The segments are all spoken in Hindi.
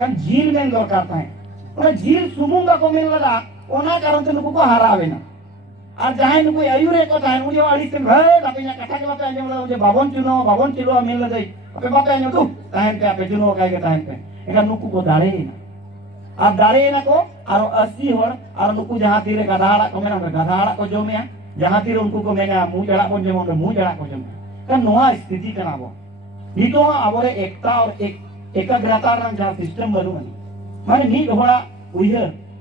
kan झील में दरकार ताहे ओना झील सुमुंगा को मेन लगा ओना कारण ते नुकु को हरावेना और जहां नुकु आयुरे को ताहे उजे वाली से भे तापे कथा के बात आने वाला उजे बाबन चिलो मेन लगे अपे बात आने तू ताहे पे आपे जुनो काय के ताहे पे एका नुकु को दाड़े ना अब दाड़े ना को और 80 होड़ और नुकु जहां तीरे गधाड़ा को मेना गधाड़ा को जो में जहां तीरे उनको को मेना मुंह जड़ा को जो मुंह जड़ा को जो kan noa स्थिति kan abo itu abore ekta और एकाग्रता रंग जहां सिस्टम बनु मनी माने मी होड़ा उइह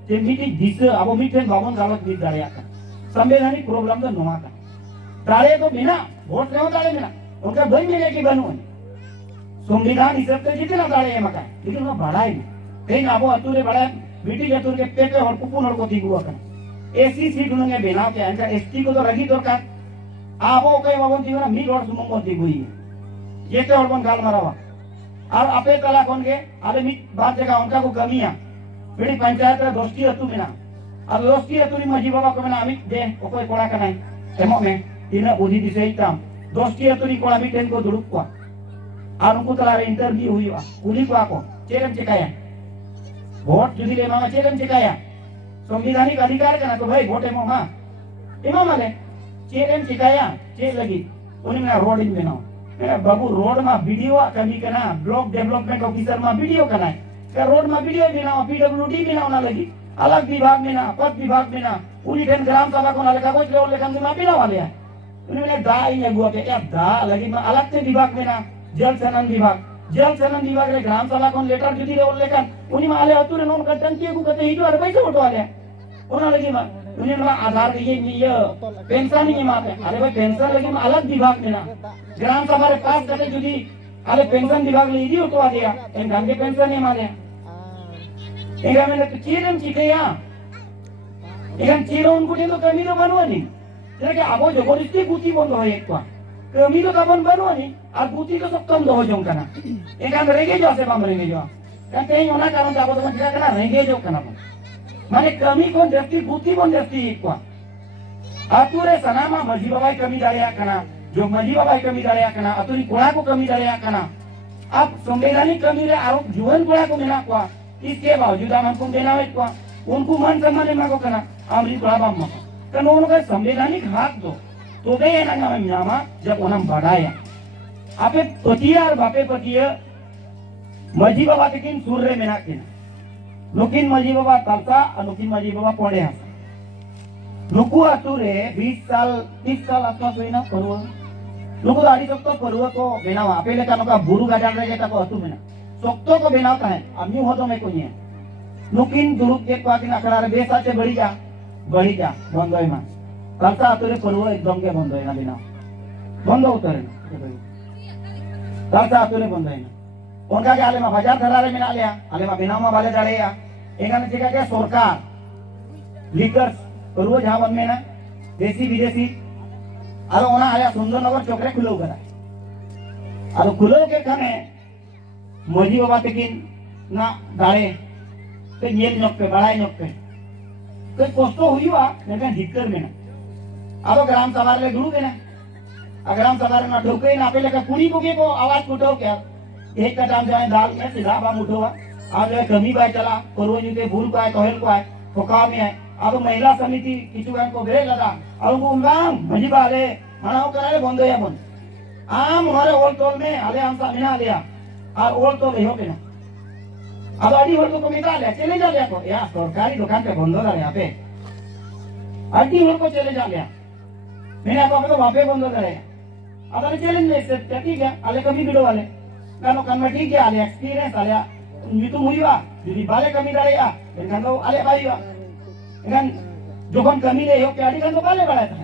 जे मी की दिस abo मी थे बाबन गालत दी दाड़या का संवैधानिक प्रॉब्लम तो नोआ का दाड़े तो बिना वोट लेओ दाड़े बिना उनका भाई मिले की बनु संविधान हिसाब से जितना दाड़े है मका लेकिन वो बढ़ाई तेन abo अतुरे बढ़ाए बीटी जतुर के पेटे और पुपुन और को दिगुआ का एसी सीट उन्होंने बिना के इनका एसटी को तो रखी दरकार आबो कई बाबन जीवना मी रोड सुमंग दी हुई ये तो और बन गाल मारावा और अपे कला कोन के अरे मी बात जगह उनका को कमियां बेड़ी पंचायत रे दोस्ती हतु मेना और दोस्ती हतु नी मजी बाबा को मेना अमित दे ओकोय कोड़ा कनाई एमो में तीना बुद्धि दिसे इताम दोस्ती हतु नी कोड़ा मी टेन को दुड़ुक को और उनको तला इंटरव्यू हुई उनी को आको चेरम चिकाया वोट जुदी ले मामा चेरम चिकाया संवैधानिक अधिकार कना तो भाई वोट एमो हां एमो माने चेरम चिकाया चे लगी उनी में रोड इन बनाओ मेरा बाबू रोड में वीडियो कमी करना ब्लॉक डेवलपमेंट ऑफिसर में वीडियो करना है क्या रोड में वीडियो बनाओ पीडब्ल्यूडी बनाओ ना लगी अलग विभाग में ना पद विभाग में ना पूरी टेन ग्राम सभा को ना लगा कुछ लोग लेकिन में बिना वाले हैं उन्होंने दा ही लगवा के क्या दा लगी में अलग से विभाग में ना जल संसाधन विभाग रे ग्राम सभा को लेटर जुदी रे लेकिन उन्हीं में आले अतुरे नोन का टंकी को कहते ही जो अरे पैसे उठवा ले उन्होंने लगी में उन्हें आधार ये पेंशन ही माते अरे भाई पेंशन लगी में अलग विभाग में ना ग्राम सभा रे पास करते जुदी अरे पेंशन विभाग ले इदी उठवा दिया इन ढंग के पेंशन नहीं माने एगा में तो चीरम चिकया एगन चीरो उनको तो कमी तो बनवानी जरा के आबो जबरदस्ती गुती बंद हो एक तो कमी तो कबन बनवानी और गुती तो सब कम दो जों कना एगन रेगे जो से बाम रेगे जो कहते हैं ओना कारण आबो तो क्या कना रेगे जो कना माने कमी कोन दस्ती गुती बन दस्ती एक तो आतुरे सनामा मजी बाबाई कमी दाया कना जो मजी बाबाई कमी दाया कना अतुरी कोड़ा को कमी दाया कना अब संवैधानिक कमी रे आरोप जीवन कोड़ा को मिला को इसके बावजूद हमको देना है को उनको मान सम्मान में को कना आमरी कोड़ा बाम को कनो उनको संवैधानिक हक दो तो बे ना नामा जब उन्हें बढ़ाया आपे पतिया और बापे पतिया मजी बाबा के सूर्य में ना के नुकिन मजी बाबा तलता और नुकिन मजी बाबा पड़े हैं नुकु आतुरे 20 साल 30 साल आसपास हुई ना परुआ नुकु दाढ़ी सकतो परुआ को बेनावा पहले का नुका बुरु गाजर रे का को अतु में सकतो को बेनावता है अमी हो तो मैं को नहीं नुकिन दुरुक के पाकिन अखड़ा रे बेसा से बढ़ी जा बंदोय में तलता आतुरे परुआ एकदम के बंदोय ना बेना बंदो उतरे तलता आतुरे बंदोय ना उनका के आले में बाजार धरारे में ना लिया आले में बेनामा वाले डाले या एगन चिका के सरकार लीकर परुआ जहां बन में ना देसी विदेशी अरे ओना आया सुंदरनगर चौकरे खुलो करा अरे खुलो के खाने मजी बाबा तकिन ना गाड़े ते येल नोक पे बड़ाई नोक पे तो कोस्तो हुई वा लेकिन दिक्कत में ना अब ग्राम सभा ले गुरु के ना ग्राम सभा ना ढोके ना पे लेकर पूरी को आवाज उठाओ क्या एक का टाइम जाए दाल में सीधा बाम उठोवा आज कमी बाय चला परुआ जी के भूल को है कहल को है फोका में है अब महिला समिति किचु गान को बेरे लगा और उनको उंगाम मजी बाले मनाओ कराले बंदो या बंद आम हमारे ओल तोल में आले हम सा मिना लिया और ओल तोल हो के ना अब अड़ी होल को मिटा ले चले जा लिया को या सरकारी दुकान पे बंदो रहा यहाँ पे अड़ी होल को चले जा लिया मैंने आपको तो वहां पे बंदो करे अब अरे चले ले से ठीक है आले कमी बिडो वाले कानो कान में ठीक है आले एक्सपीरियंस आले मी तो मुई वा दीदी बाले कमी डाले या कानो आले भाई वा kan jogon kami le yo kyadi kan to bale bala ta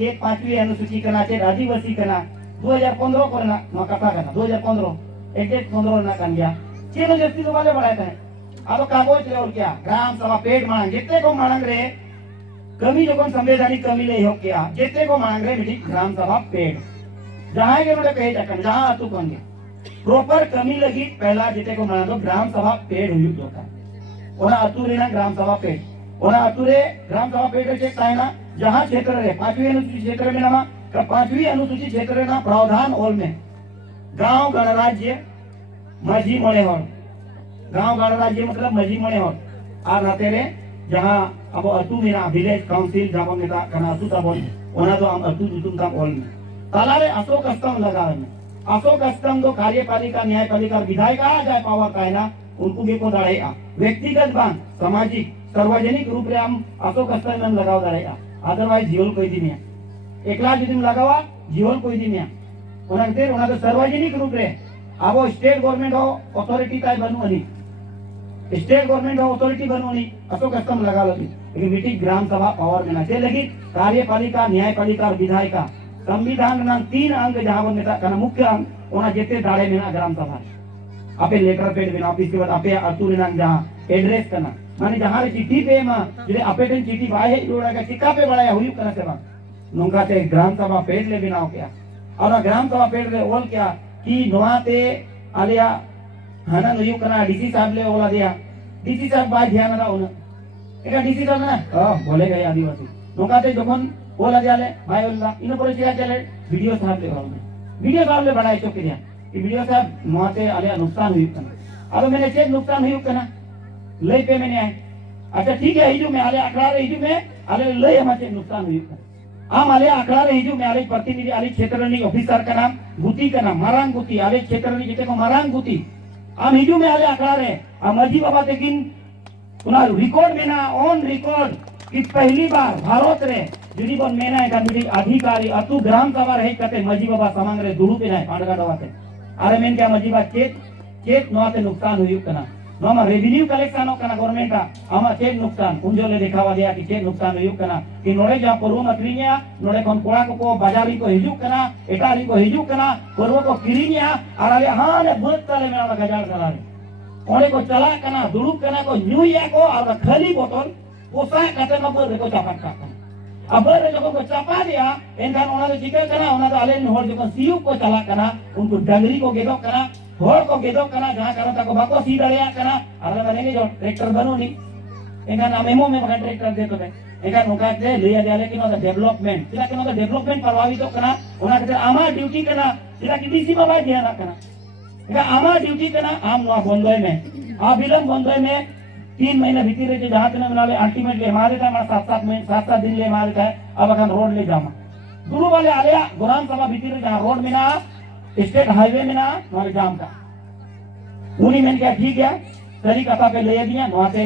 एक पांचवी अनुसूची करना चाहिए आदिवासी करना 2015 करना न कथा करना 2015 एक 15 ना कर गया चीनो जस्ती तो वाले बढ़ाते हैं अब कागज ले और क्या ग्राम सभा पेट मांग जितने को मांग रहे कमी जो कौन संवैधानिक कमी ले हो क्या जितने को मांग रहे मिठी ग्राम सभा पेट जहां के बड़े कहे जाकर जहां तू कौन प्रॉपर कमी लगी पहला जितने को मांग दो ग्राम सभा पेट हुई होता है ओना अतुरे ना ग्राम सभा पेट ओना अतुरे ग्राम सभा पेट से कायना जहां क्षेत्र रहे पांचवी अनुसूची क्षेत्र में नामा का पांचवी अनुसूची क्षेत्र ना प्रावधान ओल में गांव गणराज्य माझी मळे होड़ गांव गाड़ा राज्य मतलब मजी मणे हो आर राते रे जहां अब अतु मेरा विलेज काउंसिल जहां नेता कना अतु ताबोन ओना तो हम अतु जुतुम ताम ऑल तालारे अशोक स्तंभ लगावे में अशोक स्तंभ तो कार्यपालिका न्यायपालिका विधायक आ जाए पावर का है ना उनको भी को दाड़ेगा व्यक्तिगत बांध सामाजिक सार्वजनिक रूप रे हम अशोक स्तंभ में लगाव दाड़ेगा अदरवाइज जीवन कोई दिन है एकला जुतुम लगावा जीवन कोई दिन है ओना तेर ओना तो सार्वजनिक रूप रे अब स्टेट गवर्नमेंट हो अथॉरिटी काय बनू अनी स्टेट गवर्नमेंट हो अथॉरिटी बनू अनी अशोक स्तंभ लगा लो लेकिन मीटिंग ग्राम सभा पावर में ना चे लेकिन कार्यपालिका न्यायपालिका और विधायिका संविधान ना 3 अंग जहां बन नेता कना मुख्य अंग ओना जेते दाड़े में ना ग्राम सभा आपे लेटर पेड में ऑफिस के बाद आपे अतुर ना जहां एड्रेस करना माने जहां रे चिट्ठी पे मा जे आपे टेन चिट्ठी बाहे इडोड़ा का चिका पे बड़ाया हुई करना सेवा नोंगा ते ग्राम सभा पेड ले बिनाओ क्या और ग्राम सभा पेड रे ओल क्या कि नोआते आलिया हना नुयु कना डीसी साहब ले ओला दिया डीसी साहब बाय ध्यान ना उन एका डीसी साहब ना बोले गए आदिवासी नोकाते जखन ओला दियाले भाई ओला इन पर चिया चले वीडियो साहब ले बढ़ाए चोके दिया कि वीडियो साहब नोआते आलिया नुकसान हुई कना अब मैंने चेक नुकसान हुई कना ले पे मैंने आए अच्छा ठीक है हिजू में आले अखड़ा रे हिजू में आले ले हम चेक नुकसान हुई कना आम आले आखड़ा रे हिजू में आले प्रतिनिधि आले क्षेत्र नी ऑफिसर का नाम गुती का नाम मारांग गुती आले क्षेत्र नी जेते को मारांग गुती आम हिजू में आले आखड़ा रे आ मजी बाबा लेकिन उना रिकॉर्ड में ना ऑन रिकॉर्ड कि पहली बार भारत रे जुदी बन मेना का मिडी अधिकारी अतु ग्राम सभा रहे कते मजी बाबा समांग रे दुडू पे ना पांडगा दवाते अरे मेन क्या मजी बा चेक नोते नुकसान हुई कना नोमा रेवेन्यू कलेक्शन कना गवर्नमेंट आमा चेक नुकसान उनजोले दिखावा दिया कि चेक नुकसान हुई कना कि नोड़े जा परवो अक्रीनिया नोड़े कोन कोड़ा को बाजारी को हिजू कना एटारी को हिजू कना परवो को किरीनिया और आले हां ने बहुत तले में वाला गजार करा रे ओड़े को चला कना दुड़ू कना को न्यूया को और खाली बोतल पोसा कते नबर को चापट का अब रे जो को चापा दिया एनखान ओना तो चिके कना ओना तो आले होड़ जो सीयू को चला कना उनको डंगरी को गेदो कना होड़ को गेदो कना जहां करा ता को बाको सी दड़िया कना अरे बनेगे जो ट्रैक्टर बनो नी एनखान मेमो में बका ट्रैक्टर दे तो बे एनखान नोका दे लिया जाले कि नो डेवलपमेंट चिला कि नो डेवलपमेंट प्रभावित कना ओना के आमा ड्यूटी कना चिला कि डीसी में बाय ध्यान कना एका आमा ड्यूटी कना आम नो बंदोय में आ बिलन बंदोय में 3 महीने भीतर जे जहां तने बनाले अल्टीमेटली हमारे था 7-7 महीने 7-7 दिन ले हमारे था अब अखन रोड ले जामा दुरु वाले आले ग्राम सभा भीतर जहां रोड में ना स्टेट हाईवे में ना हमारे जाम का उनी में क्या ठीक है सही कथा पे ले दिया नोते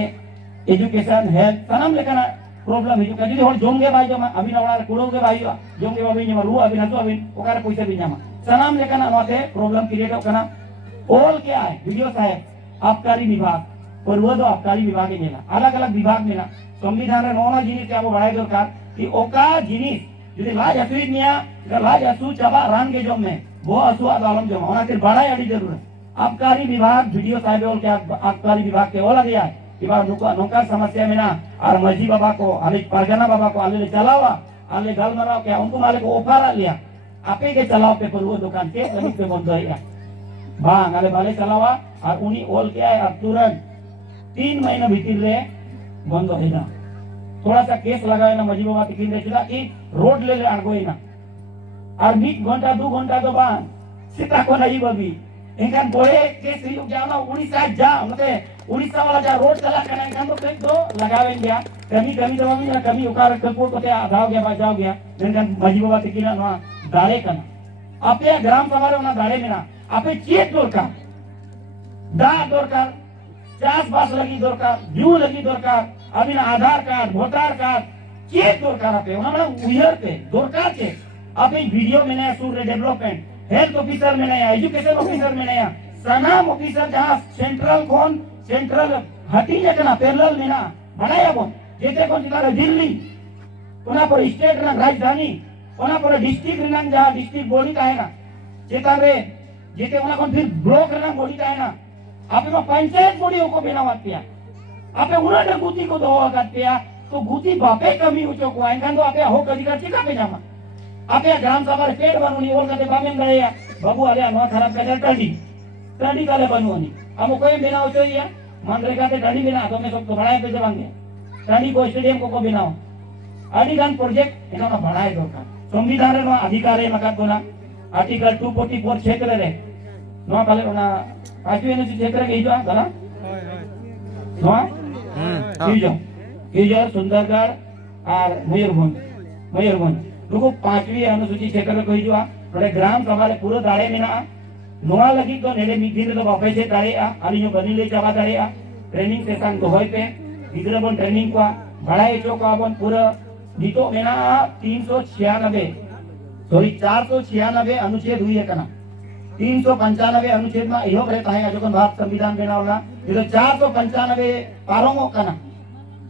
एजुकेशन हेल्थ तमाम लेकर प्रॉब्लम हिजु कदी होड़ जोंगे भाई जो अभी नवड़ा कुड़ोगे भाई जोंगे भाई ने रू अभी न तो अभी ओकार पैसा भी जामा तमाम लेकर नोते प्रॉब्लम क्रिएट करना ऑल क्या है वीडियो साहब आबकारी विभाग और वो तो आबकारी विभाग के मेला अलग अलग विभाग मेला संविधान नौना जिनिस क्या बढ़ाए दरकार कि ओका जिनिस যদি লাজ আসুই নিয়া লাজ আসু চাবা রান के जो में वो असु आलम जो होना के बढ़ाए अड़ी जरूर आबकारी विभाग वीडियो साहब और क्या आबकारी विभाग के ओला दिया कि बार नौका समस्या में ना और मजी बाबा को आले परगना बाबा को आले चलावा आले गल मराओ क्या उनको माले को ऑफर आ लिया आपे के चलाओ पे पर वो दुकान के कहीं पे बंद रहेगा भांग आले वाले चलावा और उन्हीं ओल क्या है तुरंत 3 महीना भीतर रे बंद होएगा थोड़ा सा केस लगाए ना मजी बाबा तिकिन देला कि रोड ले ले आगोई ना और 1 घंटा 2 घंटा तो बांध सीता को नहीं बबी इनकान बोले केस ही जाना उड़ीसा जा मतलब उड़ीसा वाला जा रोड चला करना इनकान तो कहीं तो लगावेंगे कमी तो ना कमी उकार कपूर को ते आधाव गया बा जाओ गया इनकान मजी बाबा तिकिन ना दाड़े करना आपे ग्राम सभा रे ना दाड़े में ना आपे चेक दरकार दा दरकार चास बास लगी दरकार व्यू लगी दरकार अभी आधार कार्ड वोटर कार्ड चेक दरकार आपे ओना उयर पे दरकार चेक आपे वीडियो में नया सूर्य डेवलपमेंट हेल्थ ऑफिसर में नया एजुकेशन ऑफिसर में नया सनाम ऑफिसर जहां सेंट्रल हटी जतना पैरेलल में ना बनाया बोन जेते कोन जिला दिल्ली ओना पर स्टेट ना राजधानी ओना पर डिस्ट्रिक्ट ना जहां डिस्ट्रिक्ट बॉडी का है ना जेता रे जेते ओना कोन फिर ब्लॉक ना बॉडी का है ना आपे में पंचायत बॉडी को बनावत पिया आपे उन्होंने गुती को दो करते तो गुती बापे कमी ऊंचो को आएंगे तो आपे हो कदी कर चिका पे जामा आपे ग्राम सभा रे पेड़ बनोनी ओल कते बामेन गए बाबू आले न खराब कर टडी काले बनोनी हम कोई बनाओ चाहिए मनरेगा ते टडी बिना तो मैं सब तो बढ़ाए पे जवांगे टडी को स्टेडियम को बनाओ आदिगान प्रोजेक्ट इना बढ़ाए दरकार संविधान रे अधिकार है मका कोना आर्टिकल 244 क्षेत्र रे नो काले ओना पाचवे ने क्षेत्र के हिजो गला ᱱᱚᱣᱟ ᱦᱤᱡᱩᱜ सुंदरगढ़ और मयूरभंज नुकु 5वीं अनुसूची क्षेत्र को हिजुआ नोडे ग्राम सभा रे पूरा दाड़े मेना नोआ लगी तो नेडे मिद दिन तो बापे से दाड़ेआ आलियो बनी ले चाबा दाड़ेआ ट्रेनिंग सेशन दोहय पे गिदरा बन ट्रेनिंग को बड़ाई चो को बन पूरा नितो मेना 396 सॉरी 496 अनुच्छेद हुई है कना 395 अनुच्छेद में इहो बरे ताहे जखन भारत संविधान बनावला ये 495 पारोंगो कना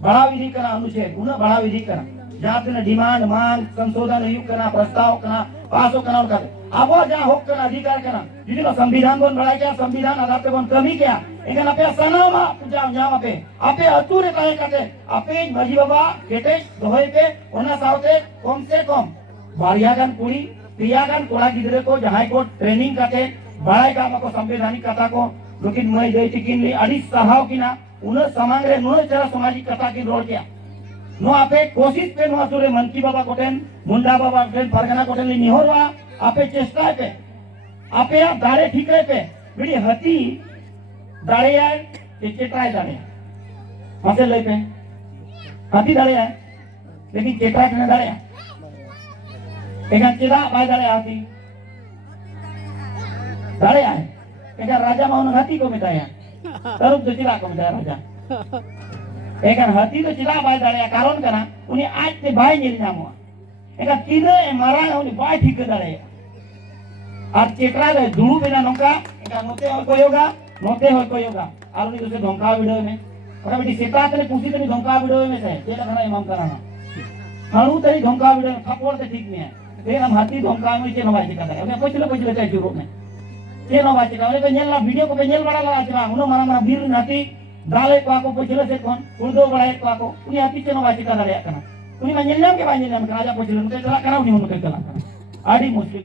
बड़ा विधि कना अनुच्छेद उना बड़ा विधि कना जातने डिमांड मांग संशोधन युक्त कना प्रस्ताव कना पासो कना उनका अब जहां होक कना अधिकार कना जिदि संविधान बन बड़ा क्या संविधान आधार पे बन कमी क्या एगन आपे सनामा पूजा जाम आपे अतुरे ताहे काटे आपे माजी बाबा केटे दोहय पे ओना सावते कम से कम बारिया गान कुड़ी पिया गान कोड़ा गिदरे को जहां को ट्रेनिंग काटे बड़ा का मको संवैधानिक कथा को लेकिन मैं दे टिकिन ली अड़ी सहाव किना उन समांग रे नो चला सामाजिक कथा की रोड क्या नो आपे कोशिश पे नो सुरे मंकी बाबा कोटेन मुंडा बाबा कोटेन परगना कोटेन ली निहोरवा आपे चेष्टा पे आपे आप दाड़े ठीक है पे बिड़ी हती दाड़े आए के चेटाए दाड़े मसे ले पे हती दाड़े आए लेकिन चेटाए ने दाड़े एका चेदा बाय दाड़े आती दाड़े आए एका राजा माउन हती को मिटाया तरुप तो चिरा को मिटाया राजा एका हती तो चिरा बाय दाड़े कारण कना उनी आज ते बाय नेल नामो एका तीने मारा उनी बाय ठीक दाड़े আর চেকরা দুড়ু বেনা নৌকা এটা নতে হয় কয়োগা নতে হয় কয়োগা আর উনি দুসে ধমকা ভিডিও में ওটা বেটি সেটা তলে পুছি তনি ধমका वीडियो में से तेरा खाना इमाम कराना हाणू तरी धमका वीडियो थपड़ से ठीक नहीं है ते हम हाथी धमका में के नवाई चिका है पछले चाहे जुरो में के नवाई चिका ओले पे नेला वीडियो को पे नेल बड़ा ला आचवा उनो मारा मारा वीर नाती दाले को आको पछले से कोन उड़दो बड़ा एक को आको उनी हाथी के नवाई चिका दाड़े कना उनी मा नेलम के बाय नेलम राजा पछले ते चला करा उनी उनो के चला आडी मुश्किल